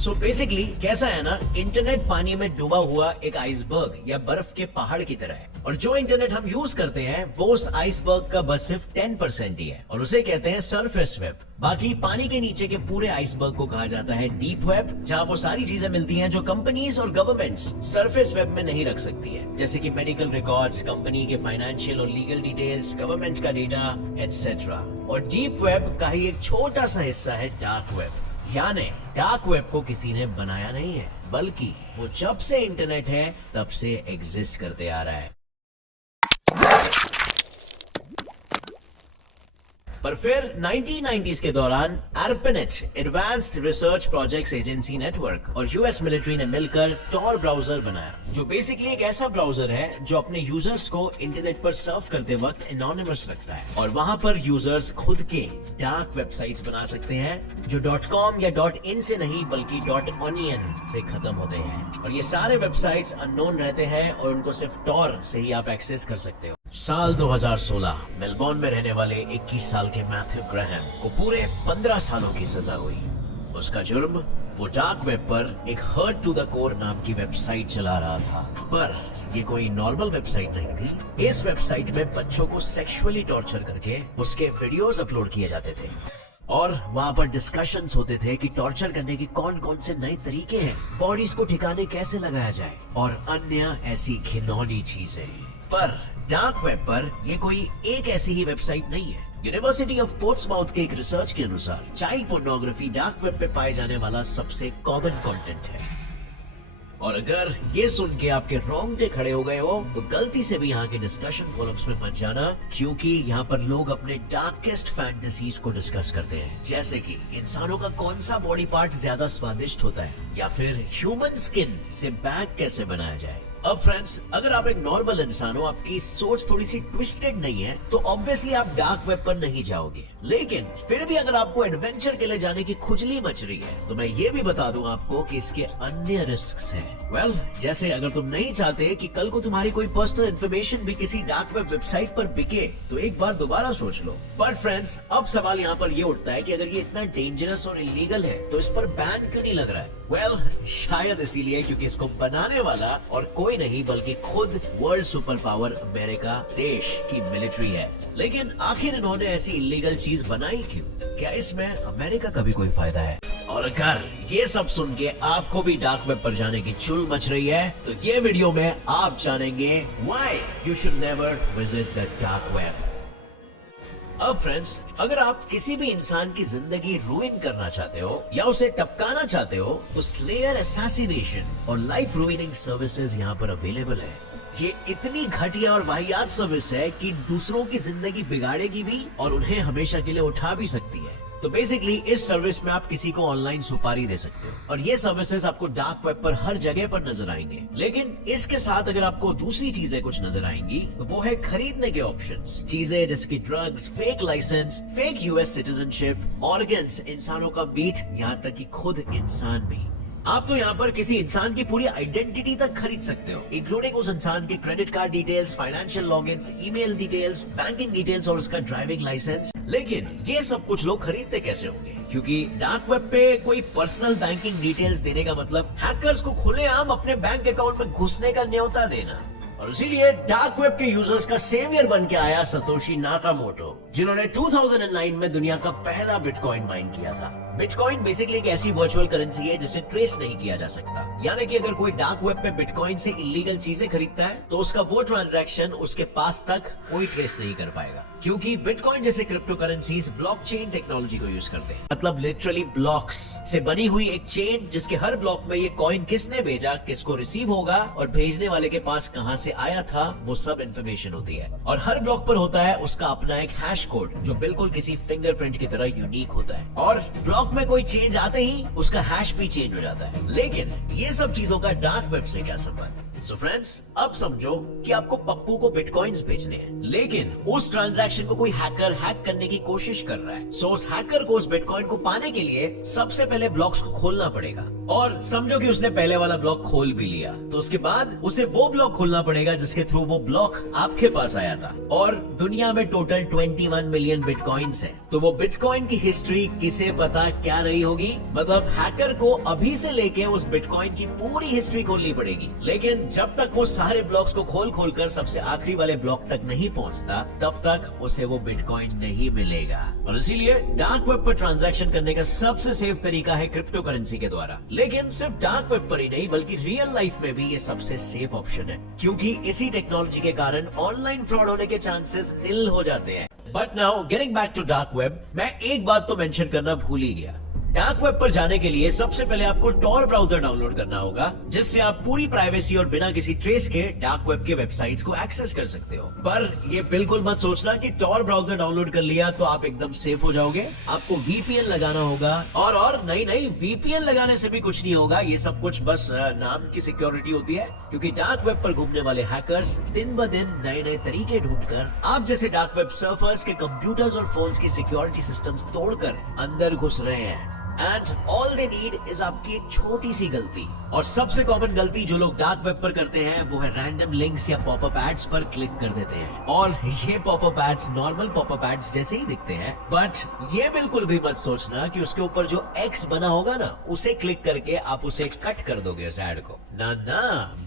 So basically कैसा है ना, इंटरनेट पानी में डूबा हुआ एक आइसबर्ग या बर्फ के पहाड़ की तरह है, और जो इंटरनेट हम यूज करते हैं वो उस आइसबर्ग का बस सिर्फ 10% ही है, और उसे कहते हैं सरफेस वेब। बाकी पानी के नीचे के पूरे आइसबर्ग को कहा जाता है डीप वेब, जहाँ वो सारी चीजें मिलती हैं जो कंपनीज और गवर्नमेंट्स सरफेस वेब में नहीं रख सकती है, जैसे कि मेडिकल रिकॉर्ड्स, कंपनी के फाइनेंशियल और लीगल डिटेल्स, गवर्नमेंट का डेटा एटसेट्रा। और डीप वेब का ही एक छोटा सा हिस्सा है डार्क वेब। यानी डार्क वेब को किसी ने बनाया नहीं है, बल्कि वो जब से इंटरनेट है तब से एग्जिस्ट करते आ रहा है। पर फिर 1990s के दौरान ARPANET advanced research projects agency network और यूएस मिलिट्री ने मिलकर टॉर ब्राउजर बनाया, जो बेसिकली एक ऐसा ब्राउजर है जो अपने यूजर्स को इंटरनेट पर सर्फ करते वक्त एनोनिमस रखता है, और वहां पर यूजर्स खुद के डार्क वेबसाइट्स बना सकते हैं जो .com या .in से नहीं बल्कि .onion से खत्म होते हैं, और ये सारे वेबसाइट्स अननोन रहते हैं और उनको सिर्फ टॉर से ही आप एक्सेस कर सकते हो। साल 2016 मेलबोर्न में रहने वाले 21 साल के मैथ्यू ग्राहम को पूरे 15 सालों की सजा हुई। उसका जुर्म, वो डार्क वेब पर एक हर्ट टू द कोर नाम की वेबसाइट चला रहा था, पर ये कोई नॉर्मल वेबसाइट नहीं थी। इस वेबसाइट में बच्चों को सेक्सुअली टॉर्चर करके उसके वीडियोस अपलोड किए जाते थे, और वहाँ पर डिस्कशंस होते थे कि टॉर्चर करने के कौन कौन से नए तरीके हैं, बॉडीज को ठिकाने कैसे लगाया जाए, और अन्य ऐसी घिनौनी चीजें। पर डार्क वेब पर ये कोई एक ऐसी ही वेबसाइट नहीं है। यूनिवर्सिटी ऑफ पोर्ट्समाउथ के एक रिसर्च के अनुसार चाइल्ड पोर्नोग्राफी डार्क वेब पे पाए जाने वाला सबसे कॉमन कंटेंट है। और अगर ये सुन के आपके रोंगटे खड़े हो गए हो तो गलती से भी यहाँ के डिस्कशन फोरम्स में मत जाना, क्योंकि यहाँ पर लोग अपने डार्केस्ट फैंटेसीज को डिस्कस करते हैं, जैसे कि इंसानों का कौन सा बॉडी पार्ट ज्यादा स्वादिष्ट होता है, या फिर ह्यूमन स्किन से बैग कैसे बनाया जाए। अब फ्रेंड्स, अगर आप एक नॉर्मल इंसान हो, आपकी सोच थोड़ी सी ट्विस्टेड नहीं है, तो ऑब्वियसली आप डार्क वेब पर नहीं जाओगे। लेकिन फिर भी अगर आपको एडवेंचर के लिए जाने की खुजली मच रही है, तो मैं ये भी बता दूं आपको कि इसके अन्य रिस्क्स हैं। वेल, जैसे अगर तुम नहीं चाहते कि कल को तुम्हारी कोई पर्सनल इन्फॉर्मेशन भी किसी डार्क वेब वेबसाइट पर बिके, तो एक बार दोबारा सोच लो। बट फ्रेंड्स, अब सवाल यहाँ पर ये उठता है कि अगर ये इतना डेंजरस और इलीगल है तो इस पर बैन क्यों नहीं लग रहा है? वेल, शायद इसीलिए क्योंकि इसको बनाने वाला और कोई नहीं बल्कि खुद वर्ल्ड सुपर पावर अमेरिका देश की मिलिट्री है। लेकिन आखिर इन्होंने ऐसी इलीगल चीज बनाई क्यों? क्या इसमें अमेरिका का भी कोई फायदा है? और अगर ये सब सुन के आपको भी डार्क वेब पर जाने की चुल मच रही है, तो ये वीडियो में आप जानेंगे why you should never visit the dark web. अब फ्रेंड्स, अगर आप किसी भी इंसान की जिंदगी रूइन करना चाहते हो या उसे टपकाना चाहते हो, तो स्लेयर असैसिनेशन और लाइफ रूइनिंग सर्विसेज यहाँ पर अवेलेबल है। ये इतनी घटिया और वाहियात सर्विस है कि दूसरों की जिंदगी बिगाड़ेगी भी और उन्हें हमेशा के लिए उठा भी सकती है। तो बेसिकली इस सर्विस में आप किसी को ऑनलाइन सुपारी दे सकते हो, और ये सर्विसेज आपको डार्क वेब पर हर जगह पर नजर आएंगे। लेकिन इसके साथ अगर आपको दूसरी चीजें कुछ नजर आएंगी, तो वो है खरीदने के ऑप्शंस। चीजें जैसे कि drugs, fake licence, fake US citizenship, organs, इंसानों का मीट, यहाँ तक कि खुद इंसान भी। आप तो यहाँ पर किसी इंसान की पूरी आइडेंटिटी तक खरीद सकते हो, इंक्लूडिंग उस इंसान के credit card details, financial logins, email details, banking details और उसका ड्राइविंग लाइसेंस। लेकिन ये सब कुछ लोग खरीदते कैसे होंगे? क्योंकि डार्क वेब पे कोई पर्सनल बैंकिंग डिटेल्स देने का मतलब हैकर्स को खुलेआम अपने बैंक अकाउंट में घुसने का न्योता देना। और इसीलिए डार्क वेब के यूजर्स का सेवियर बन के आया सतोशी नाकामोटो, जिन्होंने 2009 में दुनिया का पहला बिटकॉइन माइन किया था। बिटकॉइन बेसिकली एक ऐसी वर्चुअल करेंसी है जिसे ट्रेस नहीं किया जा सकता। यानी कि अगर कोई डार्क वेब पे बिटकॉइन से इलीगल चीजें खरीदता है, तो उसका वो ट्रांजैक्शन उसके पास तक कोई ट्रेस नहीं कर पाएगा, क्योंकि बिटकॉइन जैसे क्रिप्टो करेंसीज ब्लॉकचेन टेक्नोलॉजी को यूज करते हैं। मतलब लिटरली ब्लॉक्स से बनी हुई एक चेन, जिसके हर ब्लॉक में ये कॉइन किसने भेजा, किसको रिसीव होगा और भेजने वाले के पास कहां से आया था, वो सब इन्फॉर्मेशन होती है। और हर ब्लॉक पर होता है उसका अपना एक हैश कोड, जो बिल्कुल किसी फिंगरप्रिंट की तरह यूनिक होता है। और ब्लॉक में कोई चेंज आते ही उसका हैश भी चेंज हो जाता है। लेकिन ये सब चीजों का डार्क वेब से क्या संबंध? सो फ्रेंड्स, अब समझो कि आपको पप्पू को बिटकॉइंस भेजने हैं, लेकिन उस ट्रांजैक्शन को कोई हैकर हैक करने की कोशिश कर रहा है। सो उस हैकर को उस बिटकॉइन को पाने के लिए सबसे पहले ब्लॉक्स को खोलना पड़ेगा, और समझो कि उसने पहले वाला ब्लॉक खोल भी लिया, तो उसके बाद उसे वो ब्लॉक खोलना पड़ेगा जिसके थ्रू वो ब्लॉक आपके पास आया था। और दुनिया में टोटल 21 मिलियन बिटकॉइंस हैं। तो वो बिटकॉइन की हिस्ट्री किसे पता क्या रही होगी? मतलब हैकर को अभी से लेके उस बिटकॉइन की पूरी हिस्ट्री खोलनी पड़ेगी, लेकिन जब तक वो सारे ब्लॉक्स को खोल खोल कर सबसे आखिरी वाले ब्लॉक तक नहीं पहुंचता, तब तक उसे वो बिटकॉइन नहीं मिलेगा। और इसीलिए डार्क वेब पर ट्रांजैक्शन करने का सबसे सेफ तरीका है क्रिप्टो करेंसी के द्वारा। लेकिन सिर्फ डार्क वेब पर ही नहीं, बल्कि रियल लाइफ में भी ये सबसे सेफ ऑप्शन है, क्योंकि इसी टेक्नोलॉजी के कारण ऑनलाइन फ्रॉड होने के चांसेस निल हो जाते हैं। But now getting back to dark web, मैं एक बात तो मेंशन करना भूल ही गया। डार्क वेब पर जाने के लिए सबसे पहले आपको टॉर ब्राउजर डाउनलोड करना होगा, जिससे आप पूरी प्राइवेसी और बिना किसी ट्रेस के डार्क वेब के वेबसाइट्स को एक्सेस कर सकते हो। पर ये बिल्कुल मत सोचना कि टॉर ब्राउजर डाउनलोड कर लिया तो आप एकदम सेफ हो जाओगे। आपको वीपीएन लगाना होगा, और नहीं, वीपीएन लगाने से भी कुछ नहीं होगा। ये सब कुछ बस नाम की सिक्योरिटी होती है, क्योंकि डार्क वेब पर घूमने वाले हैकर्स दिन ब दिन नए नए तरीके ढूंढकर आप जैसे डार्क वेब सर्फर्स के कंप्यूटर्स और फोन्स की सिक्योरिटी सिस्टम्स तोड़कर अंदर घुस रहे हैं। And all they need is आपकी एक छोटी सी गलती। और सबसे कॉमन गलती जो लोग डार्क वेब पर करते हैं वो है रैंडम लिंक्स या पॉपअप एड्स पर क्लिक कर देते हैं। और ये popup ads normal popup ads जैसे ही दिखते हैं, बट ये बिल्कुल भी मत सोचना कि उसके ऊपर जो एक्स बना होगा ना, उसे क्लिक करके आप उसे कट कर दोगे उस एड को। ना,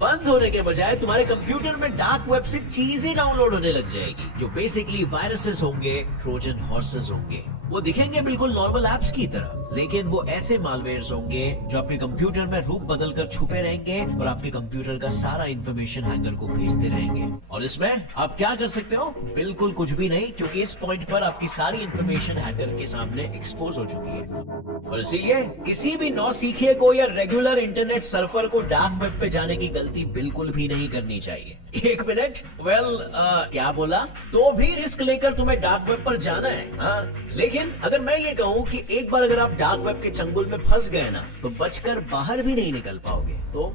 बंद होने के बजाय तुम्हारे कंप्यूटर में डार्क वेब से चीजें डाउनलोड होने लग जाएगी, जो बेसिकली वायरसेस होंगे, ट्रोजन हॉर्सेस होंगे। वो दिखेंगे बिल्कुल नॉर्मल एप्स की तरह, लेकिन वो ऐसे मालवेयर्स होंगे जो आपके कंप्यूटर में रूप बदलकर छुपे रहेंगे और आपके कंप्यूटर का सारा इंफॉर्मेशन हैकर को भेजते रहेंगे। और इसमें आप क्या कर सकते हो? बिल्कुल कुछ भी नहीं, क्योंकि इस पॉइंट पर आपकी सारी इंफॉर्मेशन हैकर के सामने एक्सपोज हो चुकी है। और इसीलिए किसी भी नौसीखिए को या रेगुलर इंटरनेट सर्फर को डार्क वेब पे जाने की गलती बिल्कुल भी नहीं करनी चाहिए। एक मिनट, क्या बोला? तो भी रिस्क लेकर तुम्हें डार्क वेब पर जाना है? हाँ, लेकिन अगर मैं ये कहूँ कि एक बार अगर आप डार्क वेब के चंगुल में फंस गए ना, तो बचकर बाहर भी नहीं निकल पाओगे। तो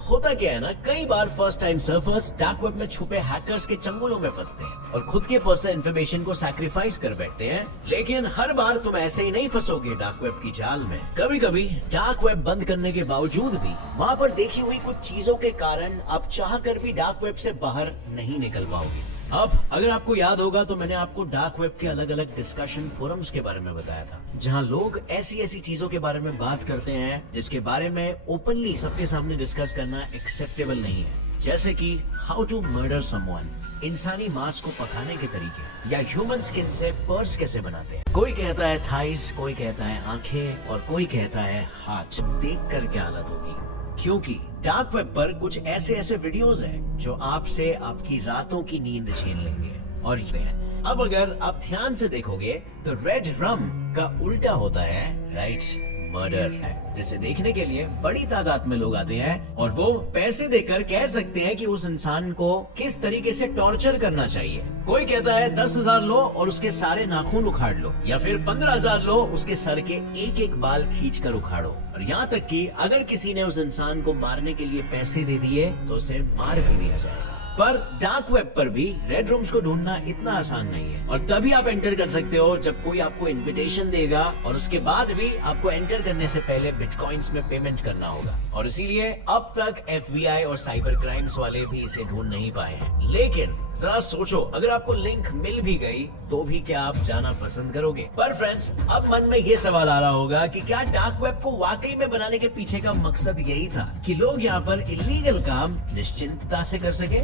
होता क्या है ना, कई बार first time surfers dark web में छुपे हैकर्स के चंगुलों में फंसते हैं और खुद के पर्सनल इंफॉर्मेशन को सैक्रिफाइस कर बैठते हैं। लेकिन हर बार तुम ऐसे ही नहीं फंसोगे डार्क वेब की जाल में। कभी कभी डार्क वेब बंद करने के बावजूद भी वहाँ पर देखी हुई कुछ चीजों के कारण आप चाह कर भी डार्क वेब से बाहर नहीं निकल पाओगे। अब अगर आपको याद होगा तो मैंने आपको डार्क वेब के अलग अलग डिस्कशन फोरम्स के बारे में बताया था, जहां लोग ऐसी ऐसी चीजों के बारे में बात करते हैं जिसके बारे में ओपनली सबके सामने डिस्कस करना एक्सेप्टेबल नहीं है। जैसे कि हाउ टू मर्डर समवन, इंसानी मांस को पकाने के तरीके, या ह्यूमन स्किन से पर्स कैसे बनाते हैं। कोई कहता है थाइस, कोई कहता है आंखें, और कोई कहता है हाथ। देख कर क्या हालत होगी, क्योंकि डार्क वेब पर कुछ ऐसे ऐसे वीडियोस हैं जो आपसे आपकी रातों की नींद छीन लेंगे। और ये अब अगर आप ध्यान से देखोगे तो रेड रम का उल्टा होता है राइट मर्डर, जिसे देखने के लिए बड़ी तादाद में लोग आते हैं और वो पैसे देकर कह सकते हैं कि उस इंसान को किस तरीके से टॉर्चर करना चाहिए। कोई कहता है 10,000 लो और उसके सारे नाखून उखाड़ लो, या फिर 15,000 लो, उसके सर के एक एक बाल खींच कर उखाड़ो। और यहाँ तक कि अगर किसी ने उस इंसान को मारने के लिए पैसे दे दिए तो उसे मार भी दिया जाएगा। पर डार्क वेब पर भी रेड रूम्स को ढूंढना इतना आसान नहीं है, और तभी आप एंटर कर सकते हो जब कोई आपको इनविटेशन देगा, और उसके बाद भी आपको एंटर करने से पहले बिटकॉइंस में पेमेंट करना होगा। और इसीलिए अब तक FBI और साइबर क्राइम्स वाले भी इसे ढूंढ नहीं पाए हैं। लेकिन जरा सोचो, अगर आपको लिंक मिल भी गई तो भी क्या आप जाना पसंद करोगे? पर फ्रेंड्स, अब मन में ये सवाल आ रहा होगा कि क्या डार्क वेब को वाकई में बनाने के पीछे का मकसद यही था कि लोग यहाँ पर इलीगल काम निश्चिंतता से कर सके?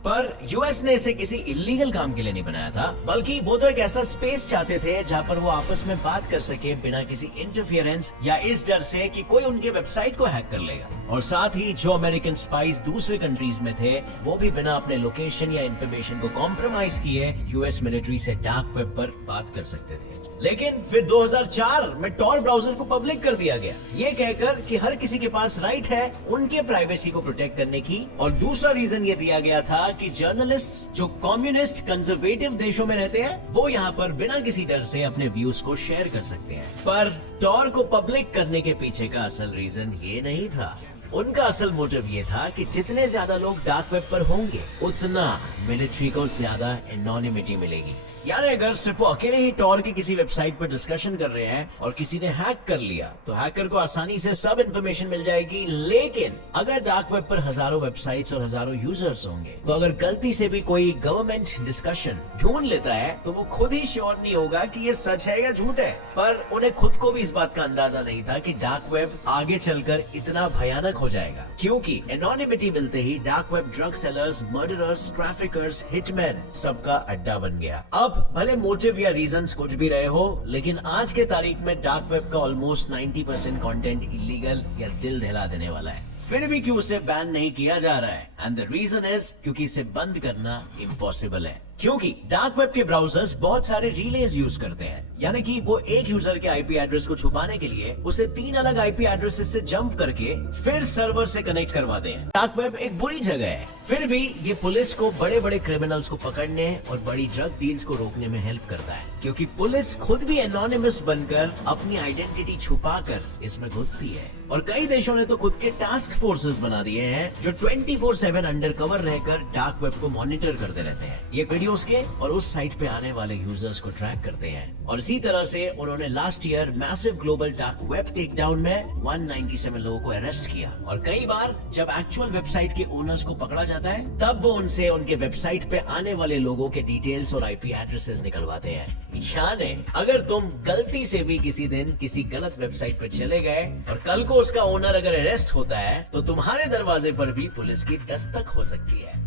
पर यूएस ने इसे किसी इलीगल काम के लिए नहीं बनाया था, बल्कि वो तो एक ऐसा स्पेस चाहते थे जहाँ पर वो आपस में बात कर सके बिना किसी इंटरफियरेंस या इस डर से कि कोई उनके वेबसाइट को हैक कर लेगा। और साथ ही जो अमेरिकन स्पाइस दूसरे कंट्रीज में थे वो भी बिना अपने लोकेशन या इंफॉर्मेशन को कॉम्प्रोमाइज किए यूएस मिलिट्री से डार्क वेब पर बात कर सकते थे। लेकिन फिर 2004 में टॉर ब्राउजर को पब्लिक कर दिया गया, ये कहकर कि हर किसी के पास राइट है उनके प्राइवेसी को प्रोटेक्ट करने की। और दूसरा रीजन ये दिया गया था कि जर्नलिस्ट जो कम्युनिस्ट कंजर्वेटिव देशों में रहते हैं वो यहाँ पर बिना किसी डर से अपने व्यूज को शेयर कर सकते हैं। पर टॉर को पब्लिक करने के पीछे का असल रीजन ये नहीं था। उनका असल मोटिव ये था कि जितने ज्यादा लोग डार्क वेब पर होंगे उतना मिलिट्री को ज्यादा एनोनिमिटी मिलेगी। यानी अगर सिर्फ वो अकेले ही टॉर की किसी वेबसाइट पर डिस्कशन कर रहे हैं और किसी ने हैक कर लिया तो हैकर को आसानी से सब इन्फॉर्मेशन मिल जाएगी। लेकिन अगर डार्क वेब पर हजारों वेबसाइट्स और हजारों यूजर्स होंगे तो अगर गलती से भी कोई गवर्नमेंट डिस्कशन ढूंढ लेता है तो वो खुद ही श्योर नहीं होगा कि ये सच है या झूठ है। पर उन्हें खुद को भी इस बात का अंदाजा नहीं था कि डार्क वेब आगे चलकर इतना भयानक हो जाएगा, क्योंकि एनोनिमिटी मिलते ही dark web drug sellers, murderers, traffickers, hitman सबका अड्डा बन गया। अब भले मोटिव या रीजंस कुछ भी रहे हो, लेकिन आज के तारीख में डार्क वेब का ऑलमोस्ट 90% कंटेंट इलीगल या दिल दहला देने वाला है। फिर भी क्यों उसे बैन नहीं किया जा रहा है? एंड द रीजन इज क्योंकि इसे बंद करना इम्पॉसिबल है। क्योंकि डार्क वेब के ब्राउजर्स बहुत सारे रिलेज यूज करते हैं, यानी कि वो एक यूजर के आईपी एड्रेस को छुपाने के लिए उसे 3 अलग आईपी एड्रेसेस से जंप करके फिर सर्वर से कनेक्ट करवाते हैं। डार्क वेब एक बुरी जगह है, फिर भी ये पुलिस को बड़े बड़े क्रिमिनल्स को पकड़ने और बड़ी ड्रग डील्स को रोकने में हेल्प करता है, क्योंकि पुलिस खुद भी एनोनिमस बनकर अपनी आइडेंटिटी छुपाकर इसमें घुसती है। और कई देशों ने तो खुद के टास्क फोर्सेस बना दिए हैं जो 24/7 अंडरकवर रहकर डार्क वेब को मॉनिटर करते रहते हैं। ये वीडियोस के और उस साइट पे आने वाले यूजर्स को ट्रैक करते हैं। और इसी तरह से उन्होंने last year massive global dark web takedown में 197 लोगों को अरेस्ट किया। और कई बार जब एक्चुअल वेबसाइट के ओनर्स को पकड़ा जाता है तब वो उनसे उनके वेबसाइट पे आने वाले लोगों के डिटेल्स और आईपी एड्रेसेस निकलवाते हैं। यानी अगर तुम गलती से भी किसी दिन किसी गलत वेबसाइट पे चले गए और कल को उसका ओनर अगर अरेस्ट होता है तो तुम्हारे दरवाजे पर भी पुलिस की दस्तक हो सकती है।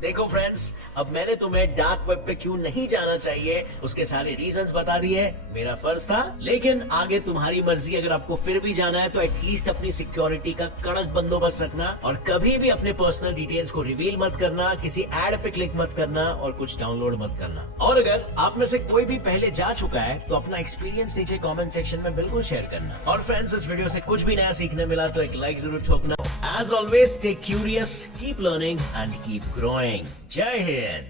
देखो फ्रेंड्स, अब मैंने तुम्हें डार्क वेब पे क्यों नहीं जाना चाहिए उसके सारे रीजंस बता दिए। मेरा फर्ज था, लेकिन आगे तुम्हारी मर्जी। अगर आपको फिर भी जाना है तो एटलीस्ट अपनी सिक्योरिटी का कड़क बंदोबस्त रखना और कभी भी अपने पर्सनल डिटेल्स को रिवील मत करना, किसी एड पे क्लिक मत करना और कुछ डाउनलोड मत करना। और अगर आप में से कोई भी पहले जा चुका है तो अपना एक्सपीरियंस नीचे कमेंट सेक्शन में बिल्कुल शेयर करना। और फ्रेंड्स, इस वीडियो से कुछ भी नया सीखने मिला तो एक लाइक जरूर ठोकना। As always, stay curious, keep learning and keep growing. Jai Hind!